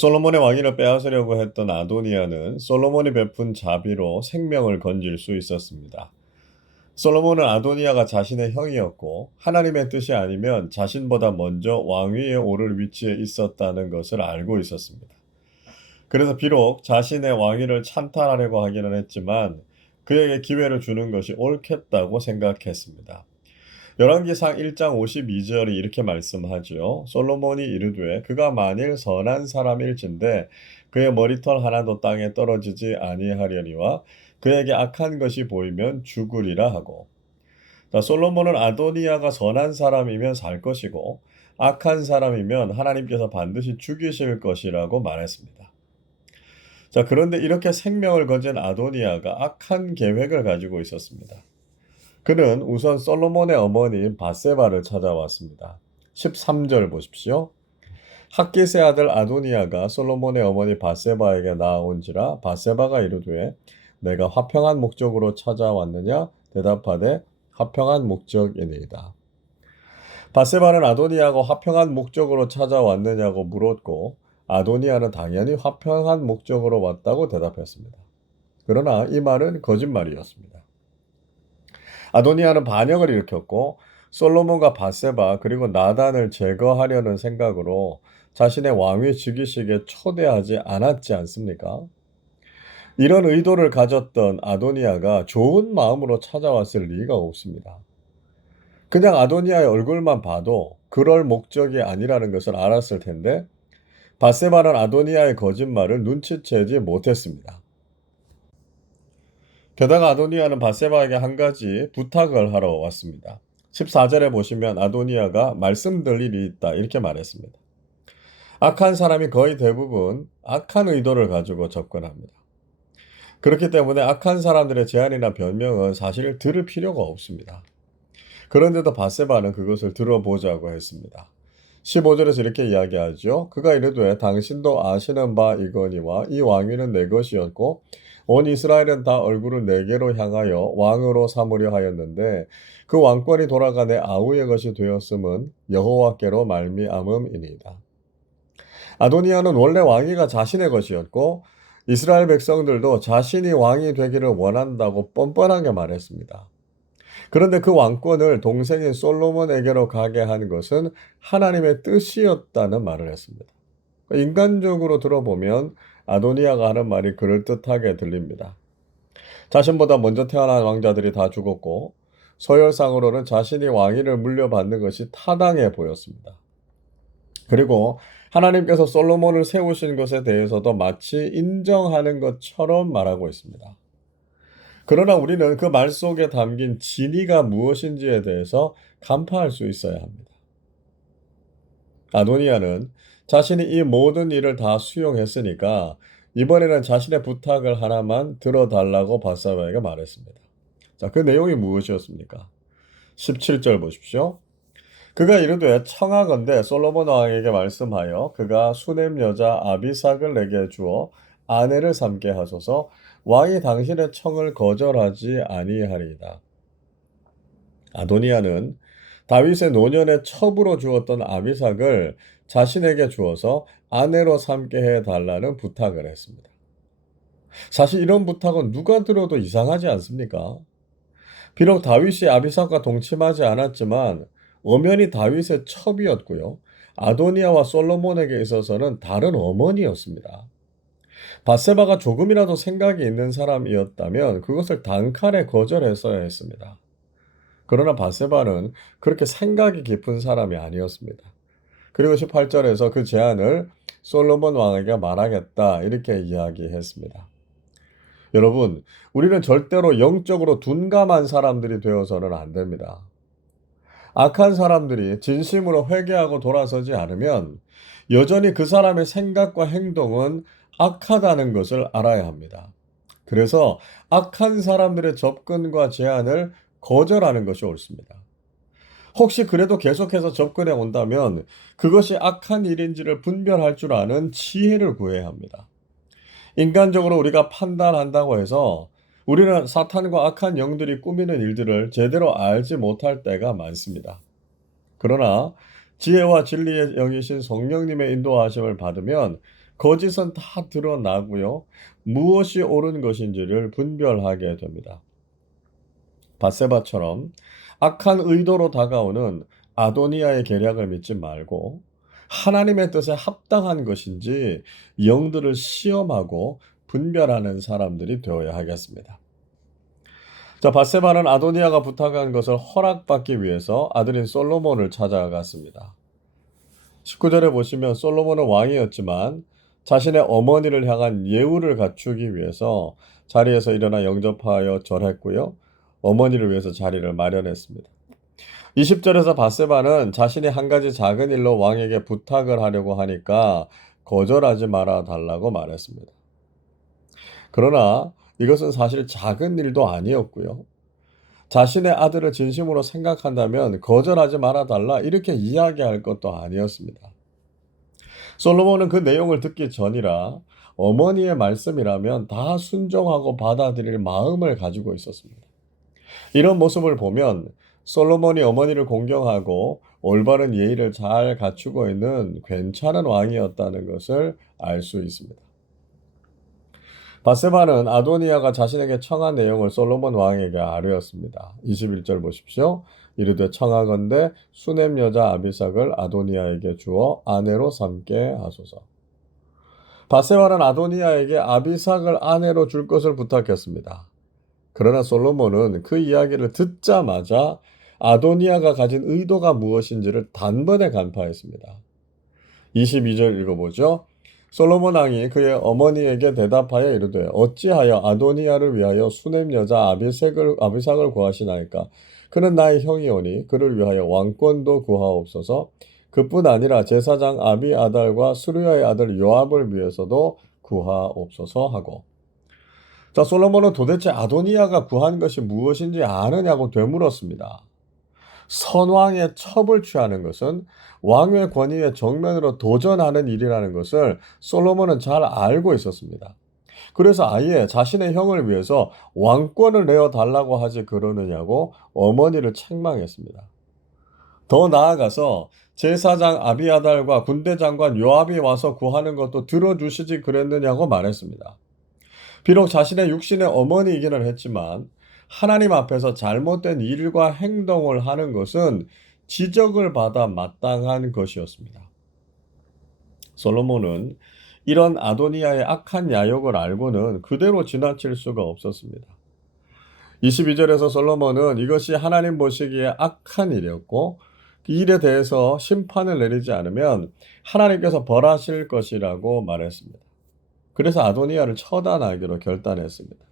솔로몬의 왕위를 빼앗으려고 했던 아도니아는 솔로몬이 베푼 자비로 생명을 건질 수 있었습니다. 솔로몬은 아도니아가 자신의 형이었고 하나님의 뜻이 아니면 자신보다 먼저 왕위에 오를 위치에 있었다는 것을 알고 있었습니다. 그래서 비록 자신의 왕위를 찬탈하려고 하기는 했지만 그에게 기회를 주는 것이 옳겠다고 생각했습니다. 열왕기상 1장 52절이 이렇게 말씀하죠. 솔로몬이 이르되 그가 만일 선한 사람일진데 그의 머리털 하나도 땅에 떨어지지 아니하려니와 그에게 악한 것이 보이면 죽으리라 하고. 자, 솔로몬은 아도니아가 선한 사람이면 살 것이고 악한 사람이면 하나님께서 반드시 죽이실 것이라고 말했습니다. 자, 그런데 이렇게 생명을 건진 아도니아가 악한 계획을 가지고 있었습니다. 그는 우선 솔로몬의 어머니인 밧세바를 찾아왔습니다. 13절 보십시오. 학깃의 아들 아도니아가 솔로몬의 어머니 밧세바에게 나아온지라 밧세바가 이르되 내가 화평한 목적으로 찾아왔느냐 대답하되 화평한 목적이니이다. 밧세바는 아도니아가 화평한 목적으로 찾아왔느냐고 물었고 아도니아는 당연히 화평한 목적으로 왔다고 대답했습니다. 그러나 이 말은 거짓말이었습니다. 아도니아는 반역을 일으켰고 솔로몬과 밧세바 그리고 나단을 제거하려는 생각으로 자신의 왕위 즉위식에 초대하지 않았지 않습니까? 이런 의도를 가졌던 아도니아가 좋은 마음으로 찾아왔을 리가 없습니다. 그냥 아도니아의 얼굴만 봐도 그럴 목적이 아니라는 것을 알았을 텐데 밧세바는 아도니아의 거짓말을 눈치채지 못했습니다. 게다가 아도니아는 밧세바에게 한 가지 부탁을 하러 왔습니다. 14절에 보시면 아도니아가 말씀드릴 일이 있다 이렇게 말했습니다. 악한 사람이 거의 대부분 악한 의도를 가지고 접근합니다. 그렇기 때문에 악한 사람들의 제안이나 변명은 사실 들을 필요가 없습니다. 그런데도 밧세바는 그것을 들어보자고 했습니다. 15절에서 이렇게 이야기하죠. 그가 이르되 당신도 아시는 바 이거니와 이 왕위는 내 것이었고 온 이스라엘은 다 얼굴을 내게로 향하여 왕으로 삼으려 하였는데 그 왕권이 돌아가 내 아우의 것이 되었음은 여호와께로 말미암음이니이다. 아도니아는 원래 왕위가 자신의 것이었고 이스라엘 백성들도 자신이 왕이 되기를 원한다고 뻔뻔하게 말했습니다. 그런데 그 왕권을 동생인 솔로몬에게로 가게 한 것은 하나님의 뜻이었다는 말을 했습니다. 인간적으로 들어보면 아도니아가 하는 말이 그럴듯하게 들립니다. 자신보다 먼저 태어난 왕자들이 다 죽었고 서열상으로는 자신이 왕위를 물려받는 것이 타당해 보였습니다. 그리고 하나님께서 솔로몬을 세우신 것에 대해서도 마치 인정하는 것처럼 말하고 있습니다. 그러나 우리는 그 말 속에 담긴 진의가 무엇인지에 대해서 간파할 수 있어야 합니다. 아도니아는 자신이 이 모든 일을 다 수용했으니까 이번에는 자신의 부탁을 하나만 들어달라고 밧세바에게 말했습니다. 자, 그 내용이 무엇이었습니까? 17절 보십시오. 그가 이르되 청하건대 솔로몬 왕에게 말씀하여 그가 수넴 여자 아비삭을 내게 주어 아내를 삼게 하소서 왕이 당신의 청을 거절하지 아니하리이다. 아도니아는 다윗의 노년에 첩으로 주었던 아비삭을 자신에게 주어서 아내로 삼게 해달라는 부탁을 했습니다. 사실 이런 부탁은 누가 들어도 이상하지 않습니까? 비록 다윗이 아비삭과 동침하지 않았지만 엄연히 다윗의 첩이었고요. 아도니아와 솔로몬에게 있어서는 다른 어머니였습니다. 밧세바가 조금이라도 생각이 있는 사람이었다면 그것을 단칼에 거절했어야 했습니다. 그러나 밧세바는 그렇게 생각이 깊은 사람이 아니었습니다. 그리고 18절에서 그 제안을 솔로몬 왕에게 말하겠다 이렇게 이야기했습니다. 여러분, 우리는 절대로 영적으로 둔감한 사람들이 되어서는 안 됩니다. 악한 사람들이 진심으로 회개하고 돌아서지 않으면 여전히 그 사람의 생각과 행동은 악하다는 것을 알아야 합니다. 그래서 악한 사람들의 접근과 제안을 거절하는 것이 옳습니다. 혹시 그래도 계속해서 접근해 온다면 그것이 악한 일인지를 분별할 줄 아는 지혜를 구해야 합니다. 인간적으로 우리가 판단한다고 해서 우리는 사탄과 악한 영들이 꾸미는 일들을 제대로 알지 못할 때가 많습니다. 그러나 지혜와 진리의 영이신 성령님의 인도하심을 받으면 거짓은 다 드러나고요. 무엇이 옳은 것인지를 분별하게 됩니다. 밧세바처럼 악한 의도로 다가오는 아도니아의 계략을 믿지 말고 하나님의 뜻에 합당한 것인지 영들을 시험하고 분별하는 사람들이 되어야 하겠습니다. 자, 밧세바는 아도니아가 부탁한 것을 허락받기 위해서 아들인 솔로몬을 찾아갔습니다. 19절에 보시면 솔로몬은 왕이었지만 자신의 어머니를 향한 예우를 갖추기 위해서 자리에서 일어나 영접하여 절했고요. 어머니를 위해서 자리를 마련했습니다. 20절에서 밧세바는 자신이 한 가지 작은 일로 왕에게 부탁을 하려고 하니까 거절하지 말아 달라고 말했습니다. 그러나 이것은 사실 작은 일도 아니었고요. 자신의 아들을 진심으로 생각한다면 거절하지 말아 달라 이렇게 이야기할 것도 아니었습니다. 솔로몬은 그 내용을 듣기 전이라 어머니의 말씀이라면 다 순종하고 받아들일 마음을 가지고 있었습니다. 이런 모습을 보면 솔로몬이 어머니를 공경하고 올바른 예의를 잘 갖추고 있는 괜찮은 왕이었다는 것을 알 수 있습니다. 밧세바는 아도니아가 자신에게 청한 내용을 솔로몬 왕에게 아뢰었습니다. 21절 보십시오. 이르되 청하건대 수넴 여자 아비삭을 아도니아에게 주어 아내로 삼게 하소서. 밧세바는 아도니아에게 아비삭을 아내로 줄 것을 부탁했습니다. 그러나 솔로몬은 그 이야기를 듣자마자 아도니아가 가진 의도가 무엇인지를 단번에 간파했습니다. 22절 읽어보죠. 솔로몬 왕이 그의 어머니에게 대답하여 이르되 어찌하여 아도니아를 위하여 수넴 여자 아비삭을 구하시나이까? 그는 나의 형이오니 그를 위하여 왕권도 구하옵소서. 그뿐 아니라 제사장 아비아달과 스루야의 아들 요압을 위해서도 구하옵소서 하고. 자, 솔로몬은 도대체 아도니아가 구한 것이 무엇인지 아느냐고 되물었습니다. 선왕의 첩을 취하는 것은 왕의 권위에 정면으로 도전하는 일이라는 것을 솔로몬은 잘 알고 있었습니다. 그래서 아예 자신의 형을 위해서 왕권을 내어 달라고 하지 그러느냐고 어머니를 책망했습니다. 더 나아가서 제사장 아비아달과 군대 장관 요압이 와서 구하는 것도 들어주시지 그랬느냐고 말했습니다. 비록 자신의 육신의 어머니이기는 했지만 하나님 앞에서 잘못된 일과 행동을 하는 것은 지적을 받아 마땅한 것이었습니다. 솔로몬은 이런 아도니아의 악한 야욕을 알고는 그대로 지나칠 수가 없었습니다. 22절에서 솔로몬은 이것이 하나님 보시기에 악한 일이었고 이 일에 대해서 심판을 내리지 않으면 하나님께서 벌하실 것이라고 말했습니다. 그래서 아도니아를 처단하기로 결단했습니다.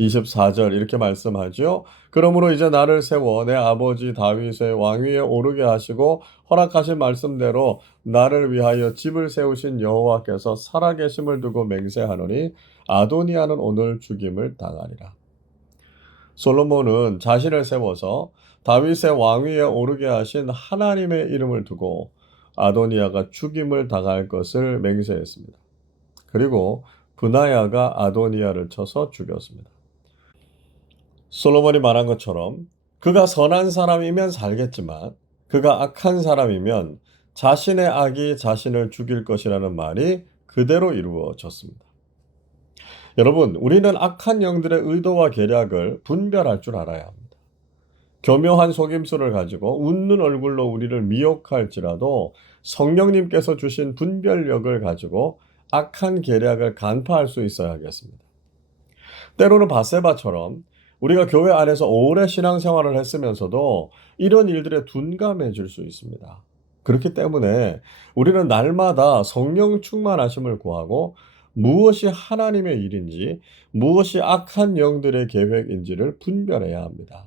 24절 이렇게 말씀하죠. 그러므로 이제 나를 세워 내 아버지 다윗의 왕위에 오르게 하시고 허락하신 말씀대로 나를 위하여 집을 세우신 여호와께서 살아계심을 두고 맹세하노니 아도니아는 오늘 죽임을 당하리라. 솔로몬은 자신을 세워서 다윗의 왕위에 오르게 하신 하나님의 이름을 두고 아도니아가 죽임을 당할 것을 맹세했습니다. 그리고 브나야가 아도니아를 쳐서 죽였습니다. 솔로몬이 말한 것처럼 그가 선한 사람이면 살겠지만 그가 악한 사람이면 자신의 악이 자신을 죽일 것이라는 말이 그대로 이루어졌습니다. 여러분, 우리는 악한 영들의 의도와 계략을 분별할 줄 알아야 합니다. 교묘한 속임수를 가지고 웃는 얼굴로 우리를 미혹할지라도 성령님께서 주신 분별력을 가지고 악한 계략을 간파할 수 있어야 하겠습니다. 때로는 밧세바처럼 우리가 교회 안에서 오래 신앙생활을 했으면서도 이런 일들에 둔감해질 수 있습니다. 그렇기 때문에 우리는 날마다 성령 충만하심을 구하고 무엇이 하나님의 일인지 무엇이 악한 영들의 계획인지를 분별해야 합니다.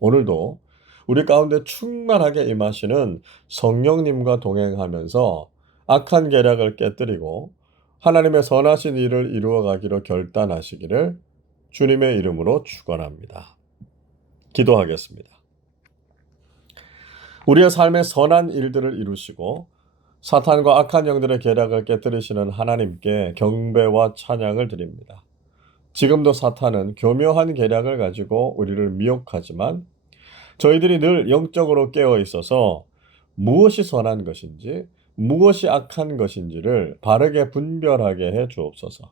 오늘도 우리 가운데 충만하게 임하시는 성령님과 동행하면서 악한 계략을 깨뜨리고 하나님의 선하신 일을 이루어가기로 결단하시기를 주님의 이름으로 축원합니다. 기도하겠습니다. 우리의 삶의 선한 일들을 이루시고 사탄과 악한 영들의 계략을 깨뜨리시는 하나님께 경배와 찬양을 드립니다. 지금도 사탄은 교묘한 계략을 가지고 우리를 미혹하지만 저희들이 늘 영적으로 깨어 있어서 무엇이 선한 것인지 무엇이 악한 것인지를 바르게 분별하게 해 주옵소서.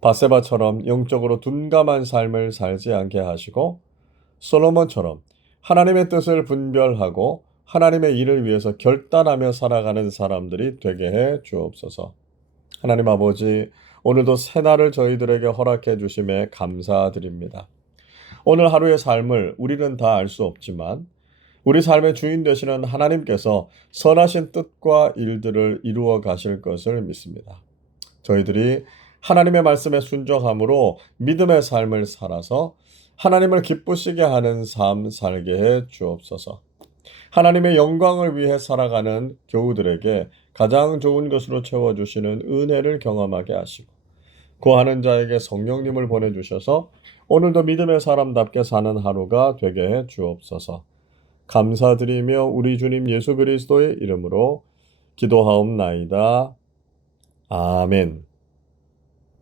바세바처럼 영적으로 둔감한 삶을 살지 않게 하시고 솔로몬처럼 하나님의 뜻을 분별하고 하나님의 일을 위해서 결단하며 살아가는 사람들이 되게 해 주옵소서. 하나님 아버지, 오늘도 새날을 저희들에게 허락해 주심에 감사드립니다. 오늘 하루의 삶을 우리는 다 알 수 없지만 우리 삶의 주인 되시는 하나님께서 선하신 뜻과 일들을 이루어 가실 것을 믿습니다. 저희들이 하나님의 말씀에 순종함으로 믿음의 삶을 살아서 하나님을 기쁘시게 하는 삶 살게 해 주옵소서. 하나님의 영광을 위해 살아가는 교우들에게 가장 좋은 것으로 채워주시는 은혜를 경험하게 하시고 구하는 자에게 성령님을 보내주셔서 오늘도 믿음의 사람답게 사는 하루가 되게 해 주옵소서. 감사드리며 우리 주님 예수 그리스도의 이름으로 기도하옵나이다. 아멘.